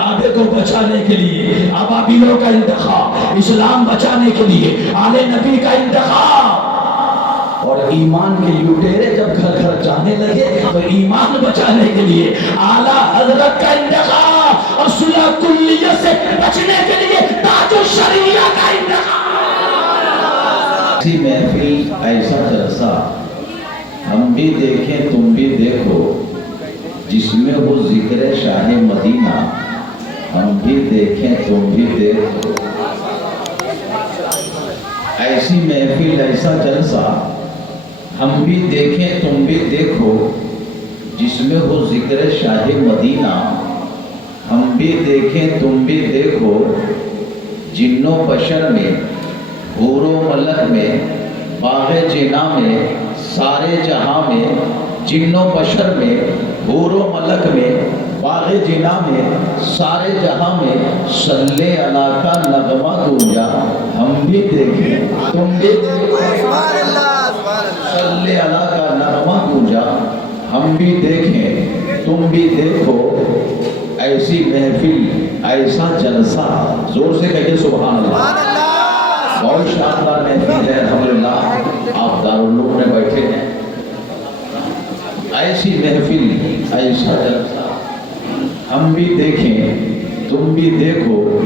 کعبے کو بچانے کے لیے ابابیلوں کا انتخاب، اسلام بچانے کے لیے آل نبی کا انتخاب، اور ایمان کے لٹیرے جب گھر گھر جانے لگے تو ایمان بچانے کے لیے اعلیٰ حضرت کا انتخاب، اور صلح کلیہ سے بچنے کے لیے تاج الشریعہ کا انتخاب۔ ایسی محفل، ایسا جلسہ ہم بھی دیکھیں تم بھی دیکھو، جس میں وہ ذکر شاہ مدینہ ہم بھی دیکھیں تم بھی دیکھو۔ ایسی محفل، ایسا جلسہ ہم بھی دیکھیں تم بھی دیکھو، جس میں ہو ذکر شاہ مدینہ ہم بھی دیکھیں تم بھی دیکھو۔ جن و بشر میں، حور و ملک میں، باغ جنا میں، سارے جہاں میں، جن و بشر میں، حور و ملک میں، باغ جنا میں، سارے جہاں میں، صلی اللہ کا نغمہ گونجا ہم بھی دیکھیں تم بھی دیکھو۔ صلی اللہ کا نغمہ گونجا ہم بھی دیکھیں تم بھی دیکھو۔ ایسی محفل، ایسا جلسہ، زور سے کہیے سبحان اللہ۔ بہت شاندار محفل ہے الحمدللہ، آپ دارالعلوم میں بیٹھے ہیں۔ ایسی محفل، ایسا جلسہ ہم بھی دیکھیں تم بھی دیکھو،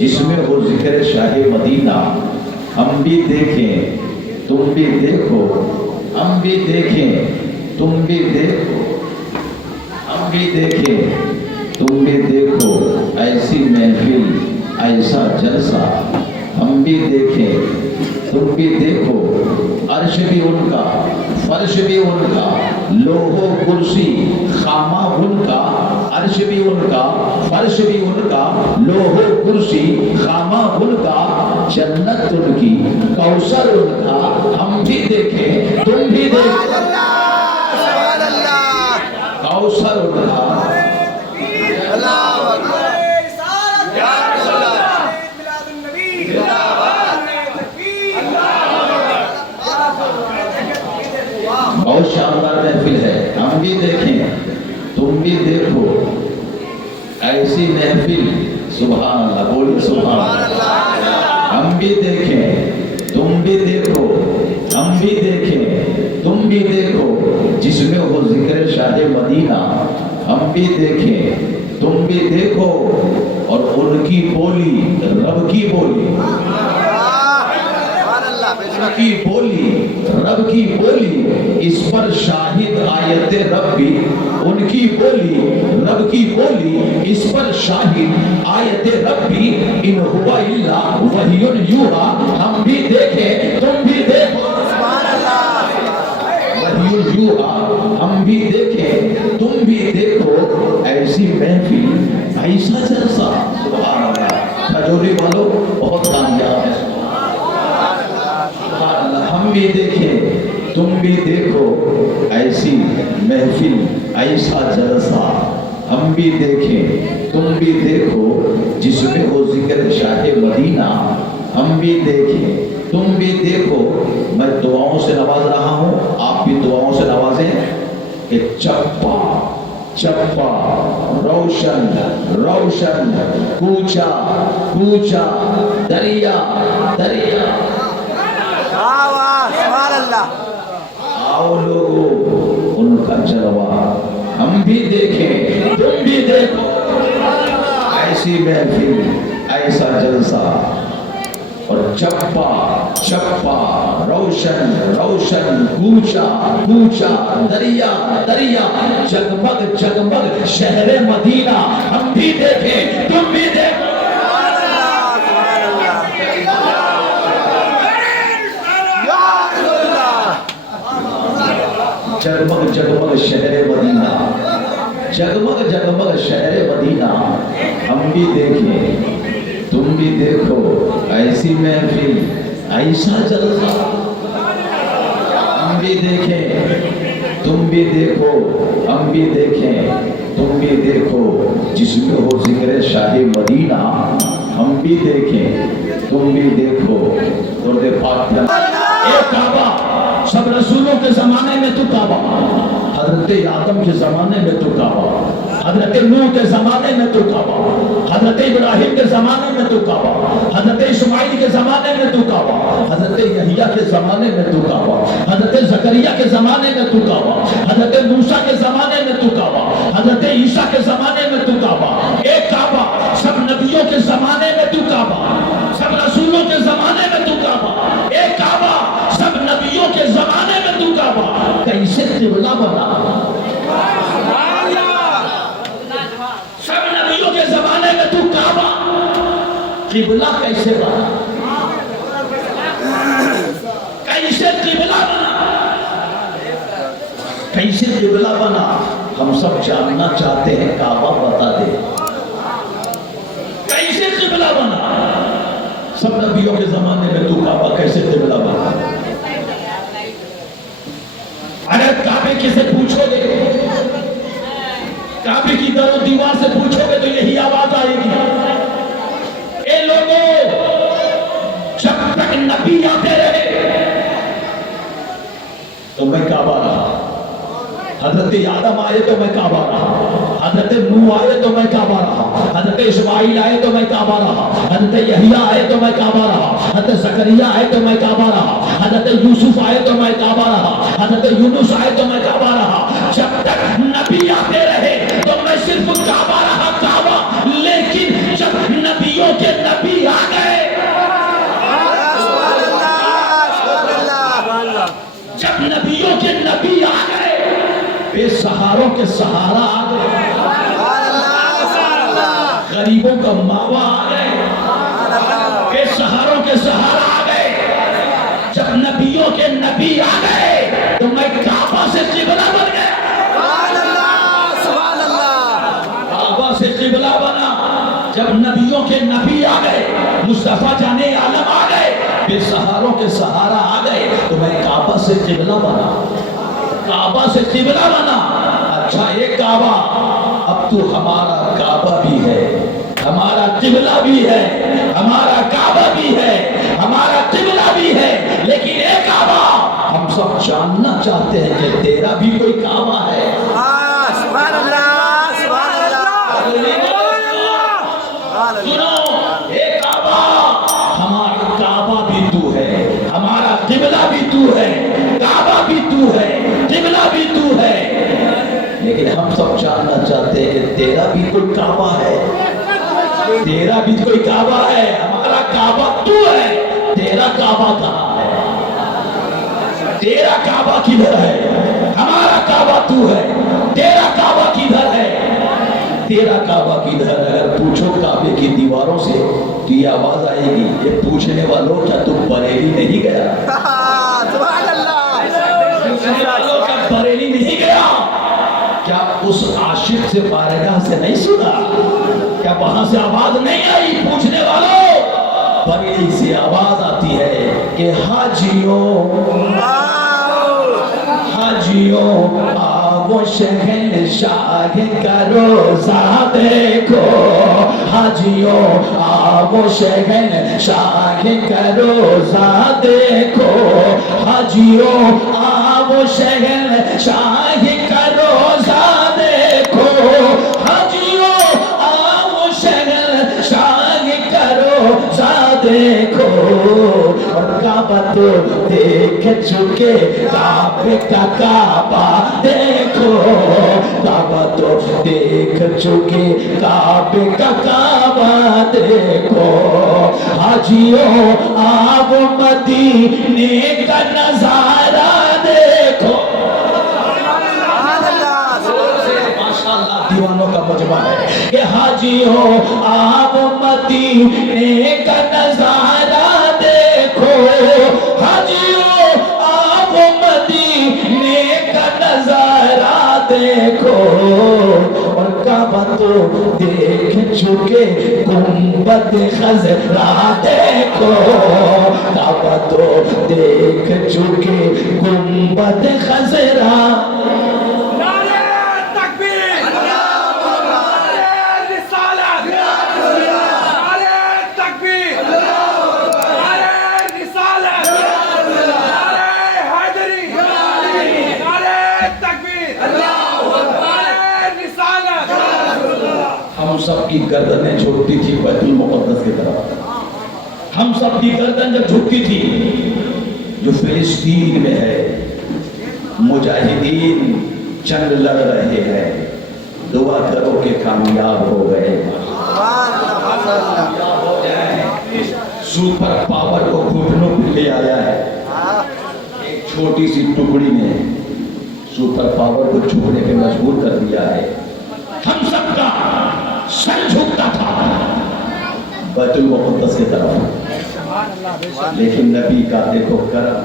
جس میں ہو ذکر شاہ مدینہ ہم بھی دیکھیں تم بھی دیکھو، ہم بھی دیکھیں تم بھی دیکھو، ہم بھی دیکھیں تم بھی دیکھو۔ ایسی محفل، ایسا جلسہ ہم بھی دیکھیں تم بھی دیکھو۔ عرش بھی ان کا، فرش بھی ان کا، لوح و کرسی خامہ ان کا، عرش بھی ان کا، فرش بھی ان کا، لوح و کرسی خامہ ان کا، جنت ان کی، کوثر ان کا ہم بھی دیکھیں تم بھی دیکھو۔ کوثر ان کا، بہت شاندار محفل ہے، ہم بھی دیکھیں تم بھی دیکھو۔ ایسی محفل، سبحان اللہ، بولیے سبحان اللہ۔ ہم بھی دیکھیں تم بھی دیکھو، ہم بھی دیکھیں تم بھی دیکھو، جس میں ہو ذکر شاہ مدینہ ہم بھی دیکھیں تم بھی دیکھو۔ اور ان کی بولی، رب کی بولی، ان کی بولی، رب کی بولی، اس پر شاہد آیت ربی، ان کی بولی، رب کی بولی، اس پر شاہد آیت ربی، ان ہوا الا وحی یوحا ہم بھی دیکھیں تم بھی دیکھو۔ وحی یوحا ہم بھی دیکھیں تم بھی دیکھو۔ ایسی محفل، ایسا جلسہ، سبحان اللہ۔ کھجوری والو بہت کامیاب ہے، ہم بھی دیکھیں تم بھی دیکھو۔ ایسی محفل، ایسا جلسہ ہم بھی دیکھیں تم بھی دیکھو، جس میں ہو ذکر شاہ مدینہ ہم بھی دیکھیں تم بھی دیکھو۔ میں دعاؤں سے نواز رہا ہوں، آپ بھی دعاؤں سے نوازیں کہ چپا چپا، روشن روشن، کوچا کوچا، دریا دریا، آؤ لوگو ان کا جلوہ ہم بھی دیکھیں تم بھی دیکھو۔ ایسی محفل، ایسا جلسہ، اور چپا چپا، روشن روشن، کوچا کوچا، دریا دریا، جگمگ جگمگ شہر مدینہ ہم بھی دیکھیں تم بھی دیکھو۔ جگمگ جگمگ شہر مدینہ، جگمگ جگمگ شہر مدینہ ہم بھی دیکھیں تم بھی دیکھو۔ ایسی محفل، ایسا جلسہ ہم بھی دیکھیں تم بھی دیکھو، ہم بھی دیکھیں تم بھی دیکھو، جس میں ہو ذکر شاہ مدینہ ہم بھی دیکھیں تم بھی دیکھو۔ درود پاک اے کعبہ، سب رسولوں کے زمانے میں تو کعبہ، حضرت آدم کے زمانے میں تو کعبہ، حضرت نوح کے زمانے میں تو کعبہ، زمانے میں تو کعبہ، حضرت اسماعیل کے زمانے میں تو کعبہ، حضرت یحییٰ کے زمانے میں تو کعبہ، حضرت زکریا کے زمانے میں تو کعبہ، حضرت موسیٰ کے زمانے میں تو کعبہ، حضرت عیسیٰ کے زمانے میں تو کعبہ، ایک کعبہ سب نبیوں کے زمانے میں تو کعبہ، سب رسولوں کے زمانے میں تو کعبہ، ایک کعبہ سب نبیوں کے زمانے میں تو کعبہ، کیسے قبلہ بنا؟ سب نبیوں کے زمانے میں تو کعبہ، قبلہ کیسے بنا؟ کیسے قبلہ بنا؟ کیسے قبلہ بنا؟ ہم سب جاننا چاہتے ہیں، کعبہ بتا دے کیسے قبلہ بنا؟ سب نبیوں کے زمانے میں تو کعبہ کیسے قبلہ بنا؟ اگر کعبے کسے پوچھو گے، کعبے کی در و دیوار سے پوچھو گے تو یہی آواز آئے گی، اے لوگوں جب تک نبی آتے رہے تو میں کعبہ رہا، حضرت آدم آئے تو میں کعبہ رہا، حضرت نوح آئے تو میں کعبہ رہا، حضرت اسماعیل آئے تو میں کعبہ رہا، حضرت یحییٰ آئے تو میں کعبہ رہا، حضرت زکریا آئے تو میں کعبہ رہا، حضرت یوسف آئے تو میں کعبہ رہا، حضرت یونس آئے تو میں کعبہ رہا، جب تک نبی آتے رہے تو میں صرف کعبہ رہا، کعبہ۔ لیکن جب نبیوں کے نبی آ گئے، جب نبیوں کے نبی آ گئے، بے سہاروں کے سہارا آ گئے، غریبوں کا ماوا آ گئے، بے سہاروں کے سہارا آ گئے، جب نبیوں کے نبی آ گئے تو میں کعبہ سے قبلہ بن گیا، کعبہ سے قبلہ بنا۔ جب نبیوں کے نبی آ گئے، مصطفیٰ جانے عالم آ گئے، بے سہاروں کے سہارا آ گئے تو میں کعبہ سے قبلہ بنا، کعبہ سے قبلہ بنا۔ اچھا ایک کعبہ، اب تو ہمارا کعبہ بھی ہے، ہمارا قبلہ بھی ہے، ہمارا کعبہ بھی ہے، ہمارا قبلہ بھی ہے، لیکن ایک کعبہ ہم سب جاننا چاہتے ہیں کہ تیرا بھی کوئی کعبہ ہے۔ سبحان اللہ، سبحان اللہ، سنو، ایک کعبہ، ہمارا کعبہ بھی تو ہے، ہمارا قبلہ بھی تو ہے، کعبہ بھی تو ہے، قبلہ بھی تو ہے، لیکن ہم سب جاننا چاہتے ہیں کہ تیرا بھی کوئی کعبہ ہے، تیرا بھی کوئی کعبہ ہے۔ ہمارا کعبہ تو ہے، تیرا کعبہ کہاں ہے؟ تیرا کعبہ کدھر ہے؟ ہمارا کعبہ تو ہے، تیرا کعبہ کدھر ہے؟ تیرا کعبہ کدھر ہے؟ اگر پوچھو کعبے کی دیواروں سے تو یہ آواز آئے گی، یہ پوچھنے والوں کیا تم بریلی نہیں گیا؟ سبحان اللہ، پوچھنے والوں کیا بریلی نہیں گیا؟ کیا اس عاشق سے بارگاہ سے نہیں سنا؟ کیا وہاں سے آواز نہیں آئی؟ پوچھنے والوں بریلی سے آواز آتی ہے کہ حاجیوں حاجیوں آؤ شہنشاہ کا روزہ دیکھو، حاجیوں آؤ شہنشاہ کا روزہ دیکھو، حاجیوں آؤ شہنشاہ کا روزہ دیکھو، حاجیوں آؤ شہنشاہ کا روزہ دیکھو، اور کعبہ تو دیکھ چکے، کعبے کا کعبہ دیکھو، کعبہ تو دیکھ چکے، کعبے کا کعبہ دیکھو، حاجیوں آپ مدینے کا نظارہ دیکھو۔ ماشاءاللہ دیوانوں کا مجمع ہے کہ حاجیوں آپ مدینے کا نظارہ دیکھو، حاجیوں آپ مدینے کا نظارہ دیکھو، اور کعبہ تو دیکھ چکے، گنبد خضرا دیکھو، کعبہ تو دیکھ چکے، گنبد خضرا۔ سب کی گردنیں جھکتی تھی بیت المقدس کی طرف. ہم سب کی گردن جب جھکتی تھی جو فلسطین میں ہے مجاہدین جنگ لڑ رہے ہیں, دعا کرو کہ کامیاب ہو گئے. سپر پاور کو گھٹنوں پہ لے آیا ہے. ایک چھوٹی سی ٹکڑی نے سپر پاور کو جھکنے پہ مجبور کر دیا ہے. ہم سب کا سر جھکتا تھا بیت المقدس کی طرف, لیکن نبی کا دیکھو کرم,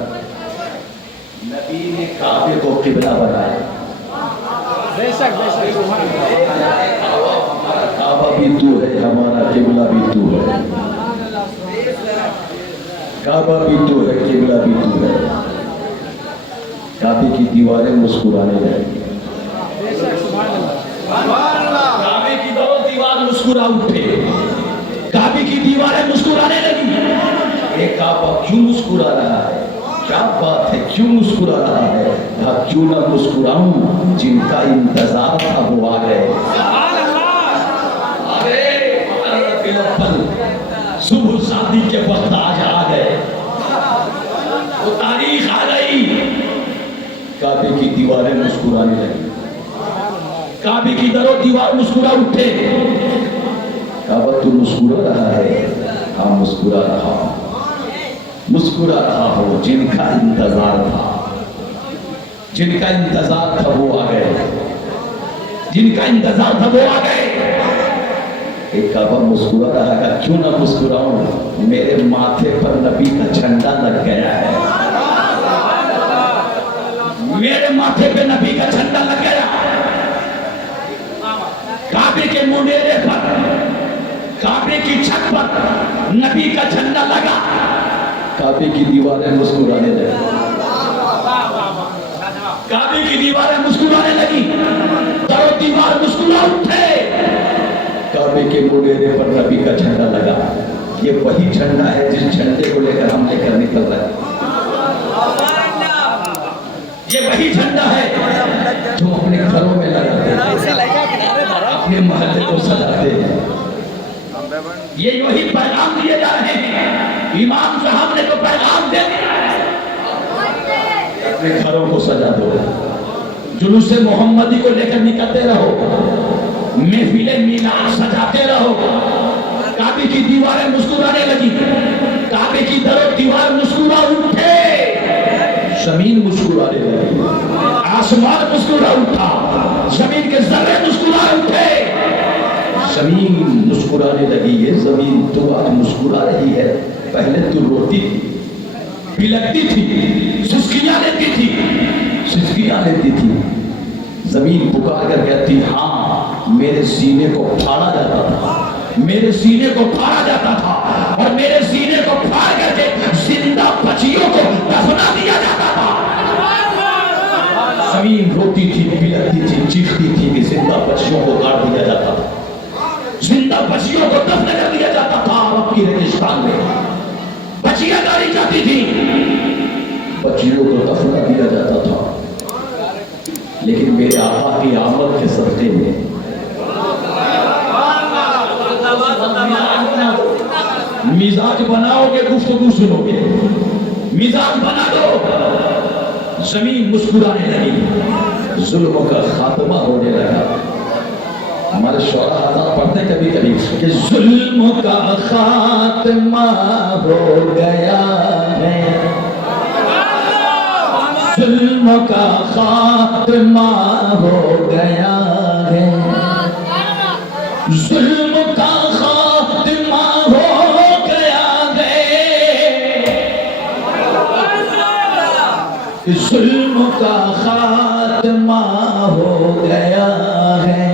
نبی نے کعبے کو قبلہ بنایا. کعبہ بھی تو ہے, ہمارا قبلہ بھی تو ہے. کعبہ بھی تو ہے, قبلہ بھی تو ہے. کعبے کی دیواریں مسکرانے لگی. کعبے کی دو دیوار مسکرا اٹھے, کعبے کی دیواریں مسکرانے لگی. ایک کعبہ کیوں مسکرا رہا ہے؟ کیا بات ہے, کیوں مسکرا رہا ہے؟ کہا کیوں نہ مسکراؤں, جن کا انتظار تھا وہ آ گئے. صبح شادی کے وقت آج آ گئے, وہ تاریخ آ گئی. کعبے کی دیواریں مسکرانے لگی, کعبے کی در و دیوار مسکرا اٹھے. کعبہ تو مسکرا رہا ہے؟ ہاں مسکرا رہا ہوں, مسکرا رہا ہو. جن کا انتظار تھا, جن کا انتظار تھا وہ آ گئے, جن کا انتظار تھا وہ آ گئے. ایک کعبہ مسکرا رہا ہے, کیوں نہ مسکراؤں, میرے ماتھے پر نبی کا جھنڈا لگ گیا ہے. میرے ماتھے پہ نبی کا جھنڈا لگ گیا. کعبے کے منیرے پر, کعبے کی چھت پر نبی کا جھنڈا لگا. کعبے کی دیواریں مسکرانے لگی, کعبے کی دیواریں مسکرانے لگی. در و دیوار مسکرا اٹھے. کعبے کے منیرے پر نبی کا جھنڈا لگا. یہ وہی جھنڈا ہے جس جھنڈے کو لے کر ہم لے کر نکل رہے ہیں. یہ وہی جھنڈا ہے جو اپنے گھروں میں لگاتے ہیں, اپنے محلے کو سجاتے ہیں. یہ وہی پیغام دیے جا رہے ہیں. امام صاحب نے تو پیغام دے دیا, اپنے گھروں کو سجا دو, جلوس محمدی کو لے کر نکلتے رہو, محفل میلاد سجاتے رہو. کعبے کی دیواریں مسکرانے لگی, کعبے کی در و دیوار مسکرا اٹھے. زمین مسکرانے لگی, آسمان مسکرا اٹھا, زمین کے ذرے مسکرا اٹھے. زمین مسکرانے لگی. یہ زمین تو آج مسکرا رہی ہے, پہلے تو روتی تھی, بلکتی تھی, سسکیاں لیتی تھی, سسکیاں لیتی تھی. زمین پکار کر کہتی ہاں میرے سینے کو پھاڑا جاتا تھا, میرے سینے کو پھاڑا جاتا تھا, اور میرے سینے کو پھاڑ کر کے زندہ بچیوں کو دفنا دیا جاتا تھا. زمین روتی تھی, بلکتی تھی, چیختی تھی کہ زندہ بچیوں کو کاٹ دیا جاتا تھا, زندہ بچیوں کو دفن کر دیا جاتا تھا. عرب کی ریگستان میں بچیاں گاڑی جاتی تھی, بچیوں کو دفنا دیا جاتا تھا. لیکن میرے آقا کی آمد کے صدقے میں مزاج بناؤ گے, گفتگو سنو گے, مزاج بنا دو. زمین مسکرانے لگی, ظلم کا خاتمہ ہونے لگا. ہمارے شعراء حضرات پڑھتے ہیں کبھی کبھی کہ ظلم کا خاتمہ ہو گیا ہے, ظلم کا خاتمہ ہو گیا ہے, ظلم کا خاتمہ ہو گیا ہے, ظلم کا خاتمہ ہو گیا ہے.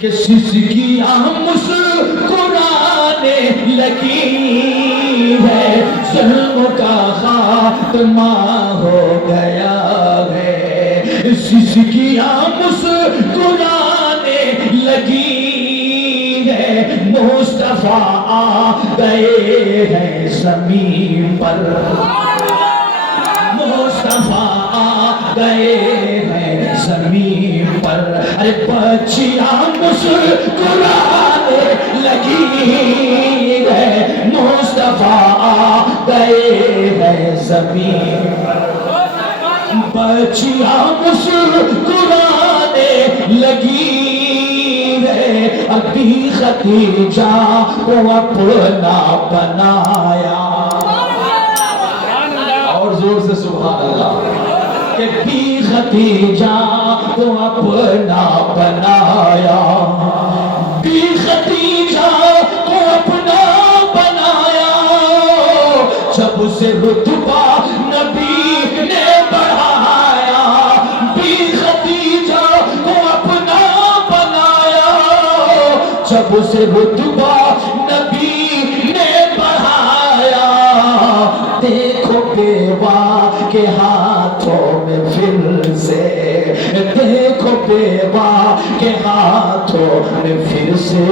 کہ سسکیاں مسکرانے لگی ہے, ظلم کا خاتمہ ہو گیا ہے, سسکیاں مسکرانے لگی ہے. مصطفیٰ آ گئے ہیں زمین پر, مصطفیٰ آ گئے ہیں زمین پر ارے بچیاں مسکرانے لگی ہے مصطفیٰ آ گئے ہیں زمین پر بچیاں مسکرانے لگی ہے ابھی خدیجہ کو اپنا بنایا اور زور سے سبحان اللہ کہ بھی خدیجہ کو اپنا بنایا بھی خدیجہ کو اپنا بنایا جب سے رتبہ نبی نے بڑھایا بھی خدیجہ کو اپنا بنایا جب سے رتبہ نبی نے بڑھایا دیکھو بیوہ کے ہاتھوں میں پھر سے دیکھو بیوہ کے ہاتھوں میں پھر سے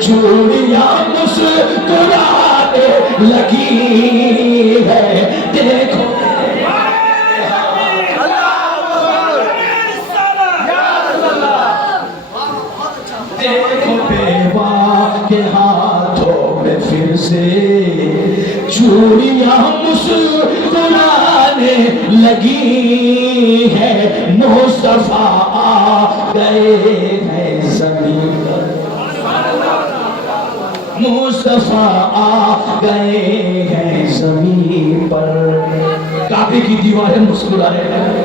چوڑیاں مسکرانے لگی ہے دیکھو دیکھو بیوہ کے ہاتھوں میں پھر سے چوڑیاں مسکرانے لگی ہے مصطفیٰ آ گئے ہیں زمین پر مصطفیٰ آ گئے ہیں زمین پر کعبے کی دیواریں مسکرا رہے ہیں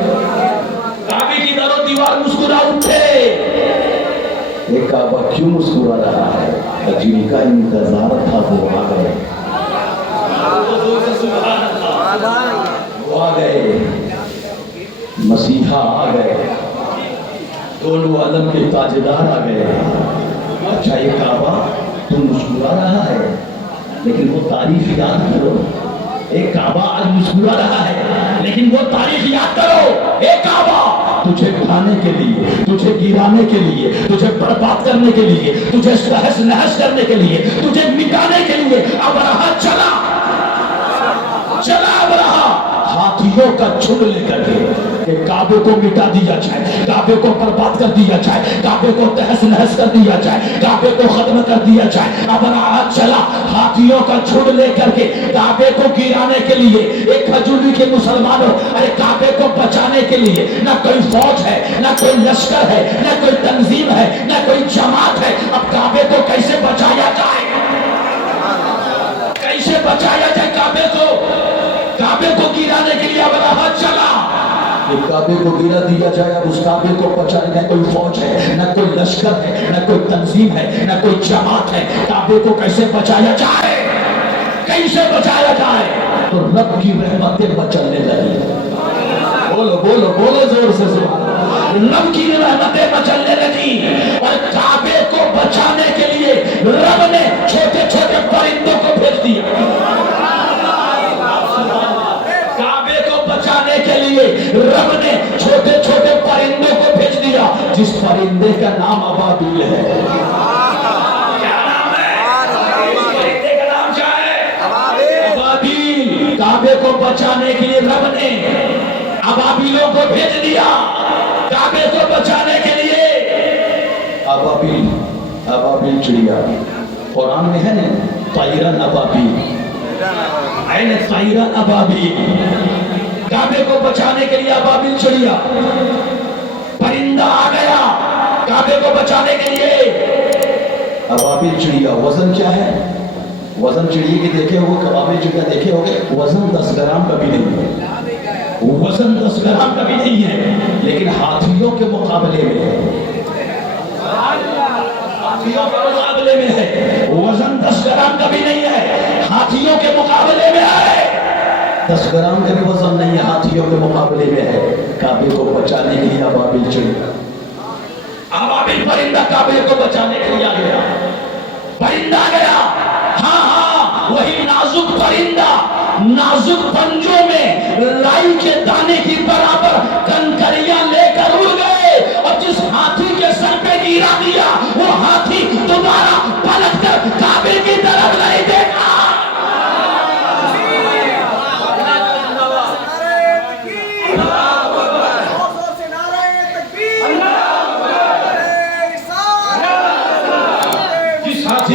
کعبے کی در و دیوار مسکرا اٹھے یہ کعبہ کیوں مسکرا رہا ہے جن کا انتظار تھا وہ آ گئے وہ آ گئے مسیحا آ گئے دونوں عالم کے تاجدار آ گئے اچھا یہ کعبہ تم مسکرا رہا ہے لیکن وہ تاریخ یاد کرو ایک کعبہ آج مسکرا رہا ہے لیکن وہ تاریخ یاد کرو ایک کعبہ تجھے اٹھانے کے لیے تجھے گرانے کے لیے تجھے برباد کرنے کے لیے تجھے تہس نہس کرنے کے لیے تجھے مٹانے کے لیے ابرہہ چلا ابرہہ ہاتھیوں کا جھنڈ لے کر کے کہ کعبے کو مٹا دیا جائے کعبے کو برباد کر دیا جائے کعبے کو تہس نہس کر دیا جائے کعبے کو ختم کر دیا جائے ابرہہ چلا ہاتھیوں کا جھنڈ لے کر کے کعبے کو گرانے کے لیے ایک کھجوری کے مسلمانوں ارے کعبے کو بچانے کے لیے نہ کوئی فوج ہے نہ کوئی لشکر ہے نہ کوئی تنظیم ہے نہ کوئی جماعت ہے اب کعبے کو کیسے بچایا جائے کیسے بچایا جائے کعبے کو گرانے کے لیے ابرہہ چلا کہ کعبے کو گرا دیا جائے اب اس کعبے کو بچانے نہ کوئی فوج ہے نہ کوئی لشکر ہے نہ کوئی تنظیم ہے نہ کوئی جماعت ہے کعبے کو کیسے بچایا جائے تو رب کی رحمتیں مچلنے لگی بولو بولو بولو زور سے سبحان اللہ رب کی رحمتیں مچلنے لگی اور کعبے کو بچانے کے لیے رب نے چھوٹے چھوٹے پرندوں کو بھیج دیا کعبے کو بچانے کے لیے رب نے چھوٹے چھوٹے پرندوں کو بھیج دیا جس پرندے کا نام ابابیل ہے کعبے کو بچانے کے لیے رب نے ابابیلوں کو بھیج دیا کعبے کو بچانے کے لیے ابابیل چڑیا قرآن میں ہے نا طیران ابابیل کعبے کو بچانے کے لیے ابابیل چڑیا پرندہ آ گیا کعبے کو بچانے کے لیے ابابیل چڑیا وزن کیا ہے وزن چڑیے کے دیکھے ہوگے کبابی چڑیا دیکھے ہوگے وزن 10 گرام کا بھی نہیں ہے وزن 10 گرام کا بھی نہیں ہے لیکن ہاتھیوں کے مقابلے میں ہے ہاتھیوں کے مقابلے میں ہے وزن 10 گرام کا بھی نہیں ہے ہاتھیوں کے مقابلے میں ہے 10 گرام کا بھی وزن نہیں ہے ہاتھیوں کے مقابلے میں ہے کعبے کو بچانے کے لیے ابابیل چڑیا ابابیل پرندہ کعبے کو بچانے کے لیے آ گیا پرندہ گیا وہی نازک پرندہ نازک پنجوں میں رائی کے دانے کی برابر کنکریاں لے کر اڑ گئے اور جس ہاتھی کے سر پہ گرا دیا وہ ہاتھی دوبارہ پلٹ کر کعبے کی طرف نہیں دیکھا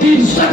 300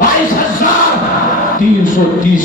22,330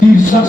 63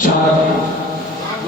4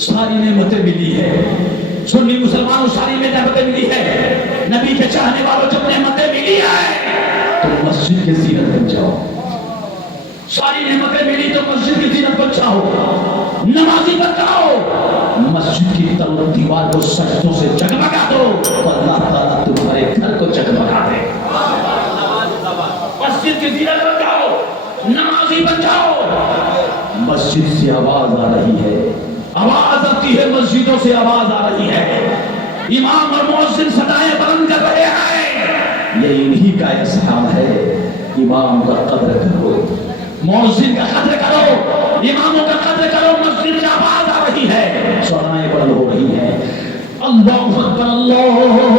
ساری نعمتیں ملی ہے، سنی مسلمانوں ساری نعمتیں ملی ہے، نبی کے چاہنے والوں جب نعمتیں ملی ہے تو مسجد کی زینت بن جاؤ، ساری نعمتیں ملی تو مسجد کی زینت بن جاؤ، نمازی بن جاؤ، مسجد کی دیوار کو سجدوں سے جگمگا دو تو اللہ تعالیٰ تمہارے گھر کو جگمگا دے۔ مسجد کی زینت بن جاؤ، نمازی بن جاؤ۔ مسجد سے آواز آ رہی ہے، آواز آتی ہے، مسجدوں سے آواز آ رہی ہے، امام اور مؤذن صدائیں بلند کر رہے ہیں، یہ انہی کا احسان ہے۔ امام کا قدر کرو، مؤذن کا قدر کرو، اماموں کا قدر کرو، مسجد سے آواز آ رہی ہے، صدائیں بلند ہو رہی ہیں، اللہ اکبر، اللہ اکبر،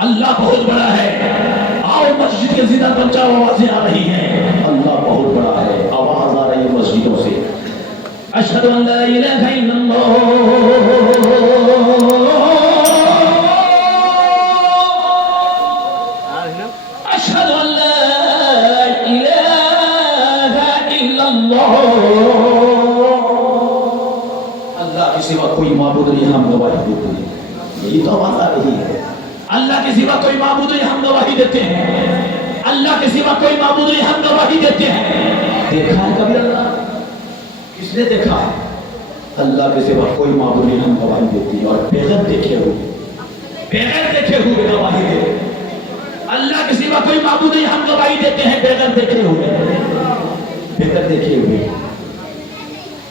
اللہ بہت بڑا ہے، آؤ مسجد کے زینت بن جاؤ، آوازیں آ رہی ہیں، اللہ بہت بڑا ہے، آواز آ رہی ہے مسجدوں سے، اشہد ان لا الہ الا اللہ، اشہد ان لا الہ الا اللہ، اللہ کے سوا کوئی معبود نہیں، ہم گواہی دیتے ہیں، یہی تو آواز آ رہی ہے، اللہ کے سوا کوئی معبود نہیں، ہم گواہی دیتے ہیں، اللہ کے سوا کوئی معبود نہیں، ہم گواہی دیتے ہیں۔ دیکھا ہے کبھی اللہ؟ کس نے دیکھا ہے؟ اللہ کے سوا کوئی معبود نہیں، ہم گواہی دیتے ہیں، اور بغیر دیکھے ہوئے گواہی دیتے ہیں، اللہ کے سوا کوئی معبود نہیں، ہم گواہی دیتے ہیں، بغیر دیکھے ہوئے۔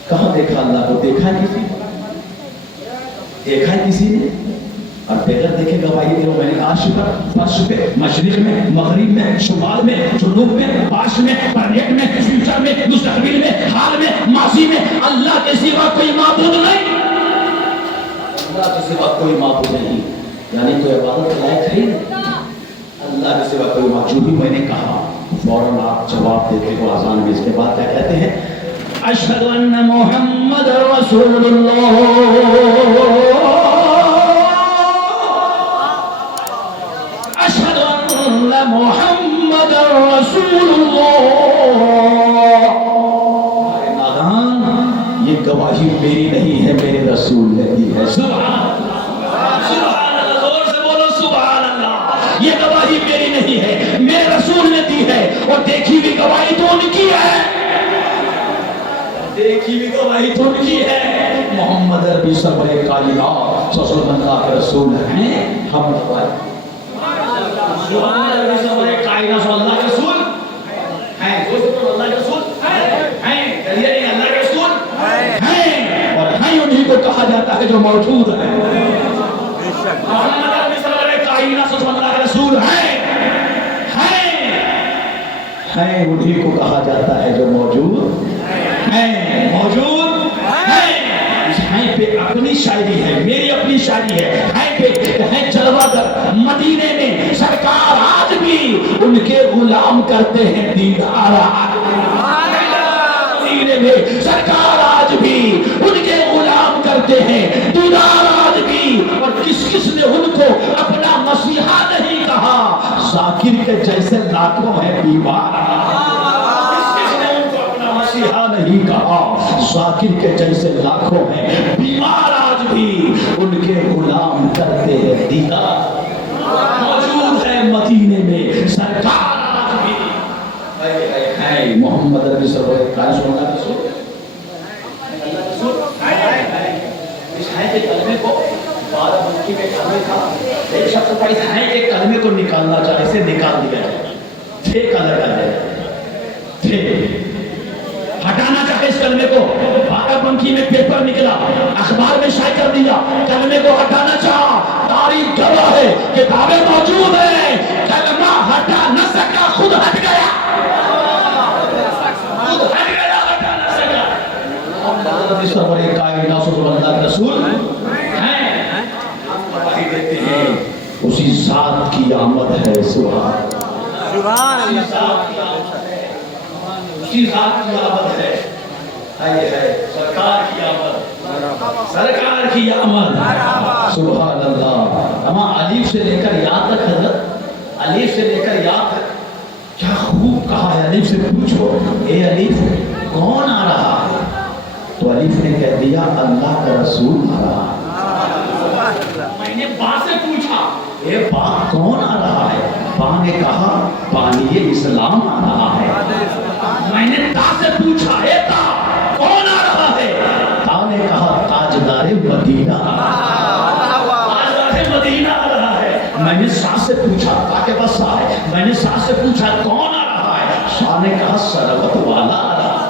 کہاں دیکھا اللہ کو؟ دیکھا ہے کسی نے؟ اور بغیر دیکھے گواہی دے، میں نے عرش پر، فرش پہ، مشرق میں، مغرب میں، شمال میں، جنوب میں، پاس میں، پرنیٹ میں، فیوچر میں، مستقبل میں، حال میں، ماضی میں، اللہ کے سوا کوئی معبود نہیں، اللہ کے سوا کوئی معبود نہیں، یعنی کوئی عبادت لائق ہے اللہ کے سوا کوئی معبود۔ جو بھی میں نے کہا فوراً آپ جواب دیتے ہو آذان میں، اس کے بعد کیا کہتے ہیں؟ اشہد ان محمد رسول اللہ، محمد رسول اللہ۔ نادان، یہ گواہی میری نہیں ہے، میرے رسول نے دی ہے۔ سبحان اللہ، زور سے بولو سبحان اللہ۔ یہ گواہی میری نہیں ہے، میرے رسول نے دی ہے، اور دیکھی بھی گواہی تو ان کی ہے، دیکھی بھی گواہی تو ان کی ہے۔ محمد عربی سرور کائنات صلی اللہ علیہ وسلم کے رسول ہیں، ہم گواہی کائنات اللہ کے رسول ہیں، اللہ کے رسول ہیں، اللہ کے رسول ہیں، اور ہیں انہی کو کہا جاتا ہے جو موجود ہے۔ محمد عربی سرور کائنات اللہ کے رسول ہیں، انہی کو کہا جاتا ہے جو موجود ہیں، ہیں پہ اپنی شاعری ہے، میری اپنی شاعری ہے، ہیں جلوہ گر مدینے میں سرکار آج بھی ان کے غلام کرتے ہیں دیدار، مدینے میں سرکار آج بھی ان کے غلام کرتے ہیں دیدار آج بھی، اور کس نے ان کو اپنا مسیحا نہیں کہا؟ ذاکر کے جیسے لاکھوں ہیں بیمار، کس نے ان کو اپنا مسیحا نہیں کہا؟ ذاکر کے جیسے لاکھوں ہیں بیمار، آج بھی ان کے غلام کرتے ہیں دیدار، موجود ہے مدینے میں سرکار آج بھی۔ محمد عربی سرور کائنات اللہ کے رسول، اس ہے کہ کلمے کو 12 بنکی میں کلمے تھا، ایک شخص کا اس ہے کہ کلمے کو نکالنا چاہے اسے نکال دیا جائے، تھے کلر کر دیا تھے، ہٹانا چاہے اس کلمے کو، 12 بنکی میں پیپر نکلا، اخبار میں شائع کر دیا، کلمے کو ہٹانا چاہا، تاریخ گواہ ہے، کتابیں موجود ہیں، کلمہ ہٹا نہ سکا، خود ہٹ گیا، ہٹا نہ سکا۔ سرور کائنات اللہ کے رسول ہیں، گواہی دیتے ہیں، اسی ذات کی آمد ہے، سبحان اللہ، اسی ذات کی آمد ہے، سرکار کی آمد، سرکار کی آمد، سبحان اللہ۔ اما الف سے لے کر یا تک حضرت، الف سے لے کر یا تک کیا خوب کہا ہے۔ الف سے پوچھو اے الف کون آ رہا ہے، تو الف نے کہہ دیا اللہ کا رسول آ رہا ہے۔ میں نے با سے پوچھا اے با کون آ رہا ہے، با نے کہا بانی اسلام آ رہا ہے۔ میں نے تا سے پوچھا اے تا کون آ رہا ہے، تا نے کہا تاجدار مدینہ، تاجدار مدینہ آ رہا ہے۔ میں نے سا سے پوچھا تاکہ بس آئے، میں نے سا سے پوچھا کون آ رہا ہے، سا نے کہا سروت والا آ رہا ہے،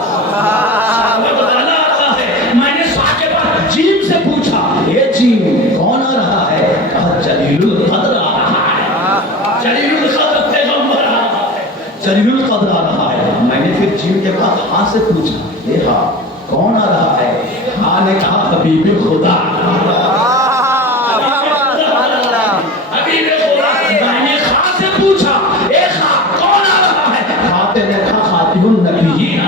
سروت والا آ رہا ہے۔ میں نے سا کے بعد جیم سے پوچھا اے جیم کون آ رہا ہے، کہا جلیل القدر آ رہا ہے، جلیل القدر پیغمبر آ رہا ہے، جلیل القدر آ رہا ہے۔ میں نے پھر جیم کے بعد ہاں سے پوچھا اے ہاں کون آ رہا ہے، ہاں نے کہا حبیب خدا، النبیین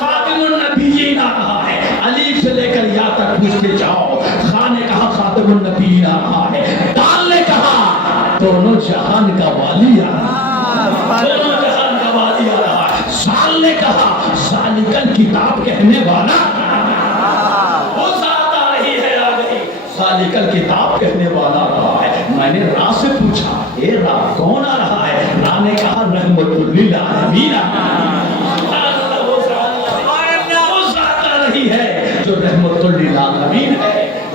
خاتم النبیین آ رہا ہے۔ الف سے لے کر یا تک پوچھتے جاؤ، خا نے کہا خاتم النبیین آ رہا ہے، دال نے کہا دونوں جہان کا والی آ رہا ہے، دونوں جہان کا والی آ رہا ہے۔ سال نے کہا سالکل کتاب کہنے والا، وہ ذات آ رہی ہے، آ گئی سالکل کتاب کہنے والا آ رہا ہے۔ میں نے را سے پوچھا اے را کون آ رہا ہے، را نے کہا رحمت للعالمین، وہ ذات آ رہی ہے جو رحمت للعالمین ہے۔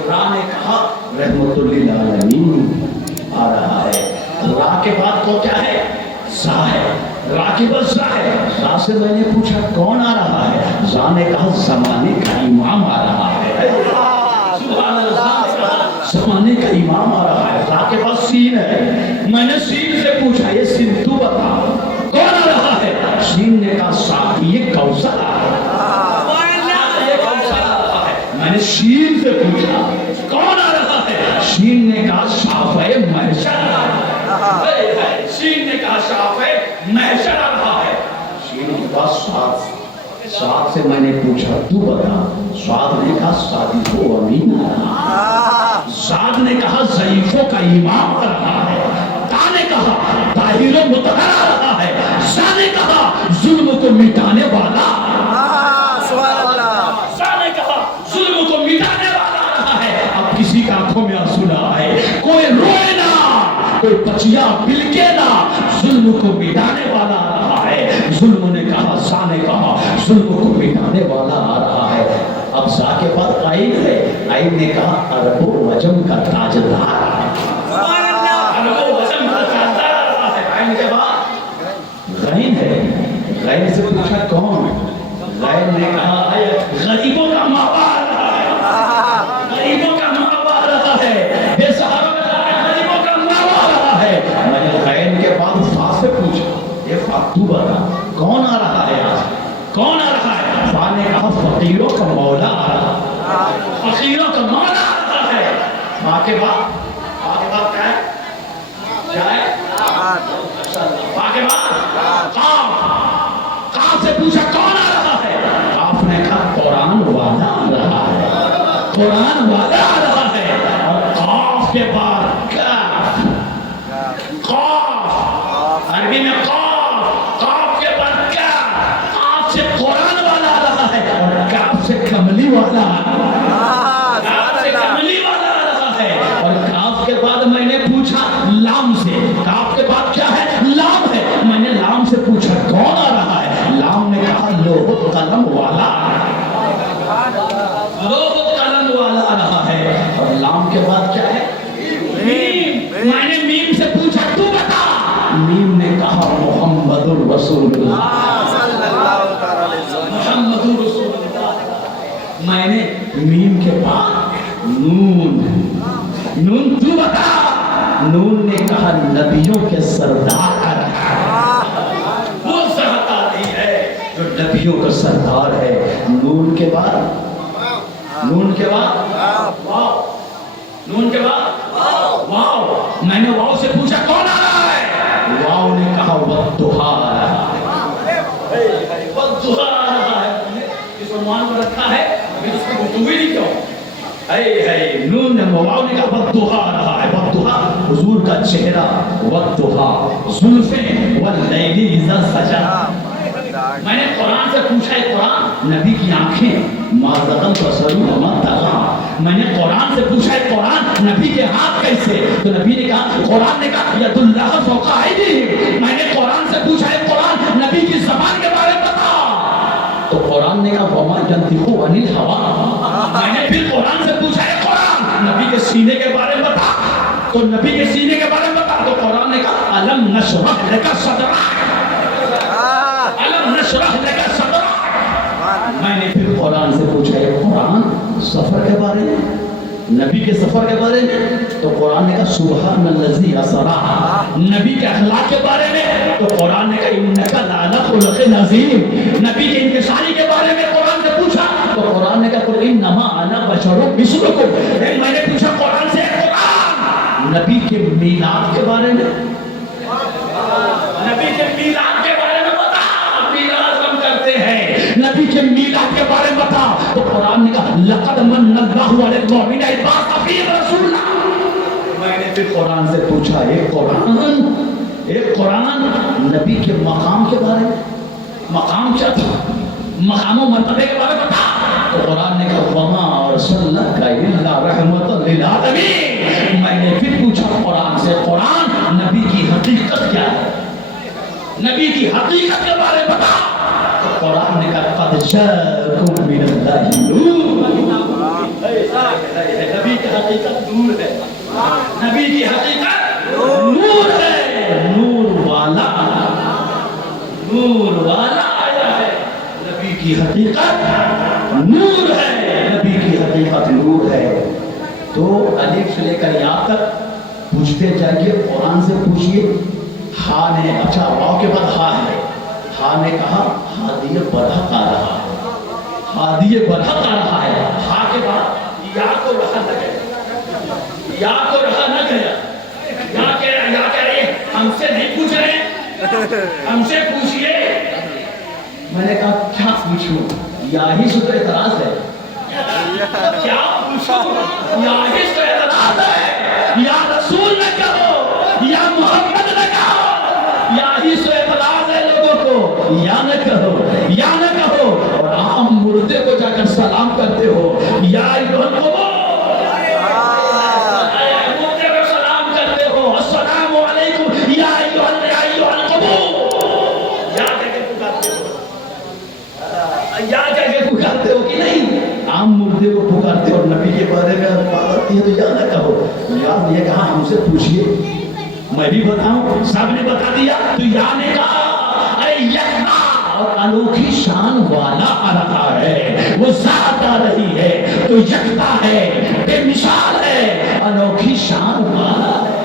را نے کہا رحمت للعالمین آ رہا ہے۔ را کے بعد تو کیا ہے، زا ہے، را کے بعد زا ہے۔ زا سے میں نے پوچھا کون آ رہا ہے، زا نے کہا زمانے کا امام آ رہا ہے، سبحان اللہ، زمانے کا امام آ رہا ہے۔ را کے بعد سین ہے، میں نے سین سے پوچھا یہ سین تو بتا کون آ رہا ہے، سین نے کہا ساقی کوثر آ رہا ہے۔ میں نے شین سے پوچھا کون آ رہا ہے، شین نے کہا شافع محشر آ رہا ہے، شین نے کہا شافع محشر آ رہا ہے۔ شین کے بعد سعد سے میں نے پوچھا تو بتا، سعد نے کہا صادق و امین آ رہا ہے، سعد نے کہا ضعیفوں کا امام آ رہا ہے، تا نے کہا طاہر و مطہر آ رہا ہے، سا نے کہا ظلم کو مٹانے والا، سبحان اللہ، سا نے کہا ظلم کو مٹانے والا آ رہا ہے۔ اب کسی کا آنکھوں میں آنسو نہ آئے، کوئی روئے نہ، کوئی پچیا بلکے نہ، ظلم کو مٹانے والا آ رہا ہے۔ ظلم نے کہا، سا نے کہا ظلم کو مٹانے والا آ رہا ہے۔ اب سا کے بعد عین ہے، عین نے کہا عرب و عجم کا تاجدار، عرب و عجم کا تاجدار آ رہا ہے۔ عین کے بعد غین ہے، غین سے پوچھا کون، غین نے کہا غریبوں کا ماوا آ رہا ہے، غریبوں کا ماوا آ رہا ہے، بے سہاروں کا غریبوں کا ماوا آ رہا ہے۔ میں نے غین کے بعد فا سے پوچھا یہ فا تو بتا کون آ رہا ہے، آج کون آ رہا ہے، فا نے کہا فقیروں کا مولا آ رہا ہے، فقیروں کا مولا آ رہا ہے۔ فا کے بعد کیا ہے، کیا ہے، فا کے بعد قاف، قاف سے پوچھا کون آ رہا ہے، قاف نے کہا قرآن والا آ رہا ہے، قرآن والا آ رہا ہے۔ اور قاف کے بعد کاف، قاف عربی میں قاف، قاف کے بعد کاف، قاف سے قرآن والا آ رہا ہے اور کاف سے کملی والا آ رہا ہے، کاف سے کملی والا آ رہا ہے۔ اور کاف کے بعد میں نے پوچھا لام سے، کاف کے بعد کیا ہے، لام ہے۔ میں نے لام سے پوچھا کون آ رہا ہے، لام نے کہا لوح و قلم والا آ رہا ہے، لوح و قلم والا آ رہا ہے۔ اور لام کے بعد کیا ہے، میم۔ میں نے میم سے پوچھا تو بتا، میم نے کہا محمد الرسول اللہ، محمد الرسول اللہ۔ میں نے میم کے بعد نون، نون تو بتا، نون نے کہا نبیوں کے سردار آ رہا ہے، وہ ذات آ رہی ہے جو نبیوں کا سردار ہے۔ نون کے بعد، نون کے بعد واو، نون کے بعد واو۔ میں نے واو سے پوچھا کون آ رہا ہے، واو نے کہا والضحیٰ آ رہا ہے، والضحیٰ آ رہا اے نون مواو نے کہا والضحا رہا ہے. والضحا حضور کا چہرہ، والضحا زلفیں، واللیل اذا سجا. میں نے قرآن سے پوچھا ہے قرآن نبی کی آنکھیں ما زغل بصر وما طغى. میں نے قرآن سے پوچھا ہے قرآن نبی کے ہاتھ کیسے؟ تو نبی نے کہا، قرآن نے کہا ید اللہ فوق ایدیہم. میں نے قرآن سے پوچھا ہے قرآن نبی کی زبان کے بارے میں بتا. تو قرآن نے کہا وما ینطق عن الہویٰ. میں نے پھر قرآن سے پوچھا ہے قرآن نبی کے سینے کے بارے میں بتا. تو نبی کے سینے کے بارے میں بتا. تو قرآن نے کہا الم نشرح لک صدرک، الم نشرح لک صدرک. میں نے پھر قرآن سے پوچھا ہے قرآن سفر کے بارے میں، نبی کے سفر کے بارے میں. تو قرآن نے کہا سبحان الذی اسری. نبی کے اخلاق کے بارے میں تو قرآن نے کہا انک لعلی خلق عظیم. نبی کے انکساری کے بارے میں قرآن سے پوچھا تو قرآن نے کہا قل انما انا بشر مثلکم. میں نے پوچھا قرآن سے قرآن نبی کے میلاد کے بارے میں، نبی کے میلاد کے بارے میں بتا. میلاد ہم کرتے ہیں، نبی کے میلاد کے بارے میں بتا. تو قرآن نے کہا لقد من اللہ علی المؤمنین اذ بعث فیہم رسولا. میں نے پھر قرآن سے پوچھا ایک قرآن نبی کے مقام کے بارے میں، مقام کیا تھا، مقام و مرتبے کے بارے میں بتا. تو قرآن نے کہا وما ارسلناک الا رحمۃ للعالمین. میں نے پھر پوچھا قرآن سے قرآن نبی کی حقیقت کیا ہے، نبی کی حقیقت کے بارے میں بتا. تو قرآن نے کہا قد جاءکم من اللہ نور. نبی کی حقیقت نور ہے، نبی کی حقیقت نور ہے. نور والا، نور والا آیا ہے. نبی کی حقیقت نور ہے، نبی کی حقیقت نور ہے. تو الف سے لے کر یا تک پوچھتے جائیے، قرآن سے پوچھئے. ہا نے، اچھا واو کے بعد ہا ہے. ہا نے کہا ہادی برحق آ رہا ہے، ہادی برحق آ رہا ہے. ہا کے بعد یا کو رہا نہ گیا، یا کو رہا نہ گیا. یا کہہ رہے ہم سے نہیں پوچھ رہے، ہم سے پوچھئے. میں نے کہا کیا پوچھوں، یا ہی سے تو اعتراض ہے. کیا پوچھوں، یا ہی سے اعتراض ہے. یا رسول نہ کہو، یا محمد نہ کہو، یا ہی سے اعتراض ہے لوگوں کو. یا نہ کہو، یا نہ کہو. اور عام مردے کو جا کر سلام کرتے ہو. یا ایھا القبور، مردے کو سلام کرتے ہو. السلام علیکم یا ایھا القبور. یا کہہ کے پکارتے ہو، یا کہہ کے پکارتے ہو کہ نہیں؟ عام مردے کو پکارتے اور نبی کے بارے میں بات آتی ہے تو یا نہ کہو. یا نے کہا ہم سے پوچھئے، میں بھی بتاؤں. سب نے بتا دیا. تو یا نے کہا اے یکتا اور انوکھی شان والا آ رہا ہے، وہ ذات آ رہی ہے. تو یکتا ہے، بے مثال ہے، انوکھی شان والا ہے.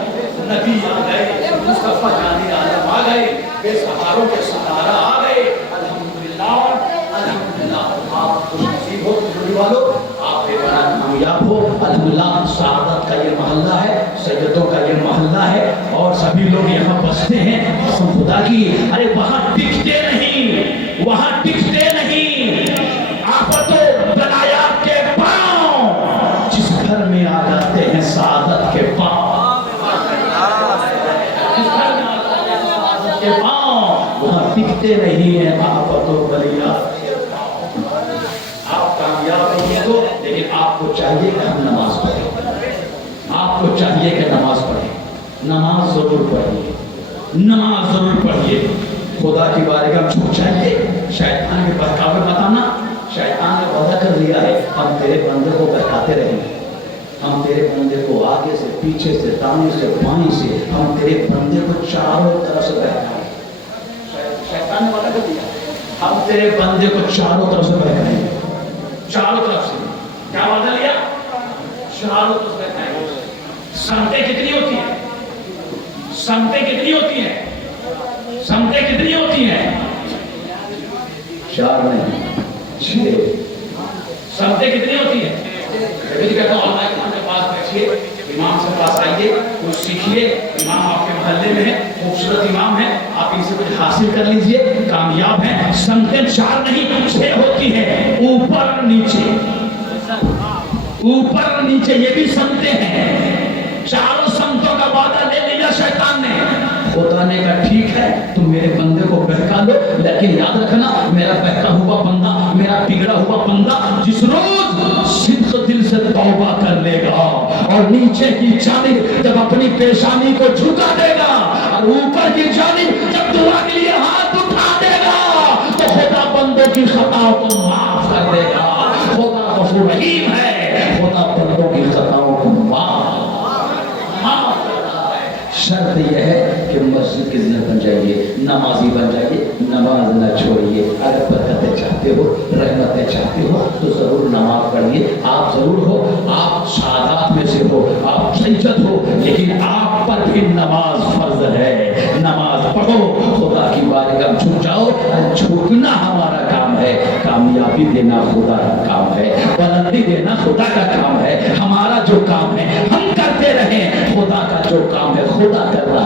نبی آ گئے، مصطفیٰ جان عالم آ گئے، بے سہاروں کے سہارا آ گئے. الحمدللہ، الحمدللہ. آپ خوش نصیب ہو بزرگ والو، آپ بے بڑا کامیاب ہو. الحمدللہ سعادت کا یہ محلہ ہے، سیدوں کا یہ محلہ ہے، اور سبھی لوگ یہاں بستے ہیں. قسم خدا کی، ارے وہاں ٹکتے نہیں، وہاں ٹکتے نہیں. آفتوں بلایات کے پاؤں جس گھر میں آ جاتے ہیں سعادت کے پاؤں، جس گھر میں آ جاتے ہیں سعادت کے پاؤں، وہاں ٹکتے نہیں ہیں آفتوں بلایات کے پاؤں. آپ کامیاب ہوئے تو، لیکن آپ کو چاہیے کہ ہم نماز پڑھیں. آپ کو چاہیے کہ نماز پڑھیں. نماز ضرور پڑھیے، نماز ضرور پڑھیے. خدا کی بارگاہ میں جھک جائیے. شیطان کے بہکاوے بتانا، شیطان نے وعدہ کر لیا ہے ہم تیرے بندے کو بہکاتے رہیں گے. ہم تیرے بندے کو آگے سے، پیچھے سے، دائیں سے، بائیں سے، ہم تیرے بندے کو چاروں طرف سے بہکائیں گے. شیطان نے وعدہ کر دیا ہم تیرے بندے کو چاروں طرف سے بہکائیں گے. چاروں طرف سے کیا وعدہ لیا؟ چاروں طرف سے بہکائیں گے. سمتیں کتنی ہوتی ہیں؟ سمتیں کتنی ہوتی ہیں؟ سمتیں کتنی ہوتی ہیں؟ 4 نہیں 6. سمتیں کتنی ہوتی ہیں؟ میں بھی کہتا ہوں علماء کرام کے پاس بیٹھیے، امام سے پاس آئیے، کچھ سیکھیے. امام آپ کے محلے میں ہے، خوبصورت امام ہے، آپ ان سے کچھ حاصل کر لیجئے، کامیاب ہیں. سمتیں 4 نہیں 6 ہوتی ہیں، اوپر اور نیچے. اوپر اور نیچے یہ بھی سمتے ہیں، چاروں سمتوں کا وعدہ لے لیا شیطان نے۔ خدا نے کہا ٹھیک ہے تم میرے بندے کو بہکا دو، لیکن یاد رکھنا میرا بہکا ہوا بندہ، میرا بگڑا ہوا بندہ جس روز صدق دل سے توبہ کر لے گا اور نیچے کی جانب جب اپنی پیشانی کو جھکا دے گا اور اوپر کی جانب جب دعا کے لیے ہاتھ اٹھا دے گا تو خدا بندوں کی خطاؤں کو معاف کر دے گا۔ خدا غفور رحیم ہے، خدا بندوں کی خطاؤں کو معاف کرتا ہے۔ شرط یہ ہے کہ مسجد کی زینت بن جائیے، نمازی بن جائیے، نماز نہ چھوڑیے۔ اگر برکتیں چاہتے ہو، رحمتیں چاہتے ہو تو ضرور نماز پڑھیے۔ آپ ضرور ہو، آپ سعادات میں سے ہو، آپ سیدت ہو، لیکن آپ پر بھی نماز فرض ہے۔ نماز پڑھو، خدا کی بارگاہ میں جھک جاؤ۔ جھکنا ہمارا کام ہے، کامیابی دینا خدا کا کام ہے، بلندی دینا خدا کا کام ہے۔ ہمارا جو کام ہے ہم کرتے رہیں، خدا کا جو کام ہے خدا کر رہا ہے۔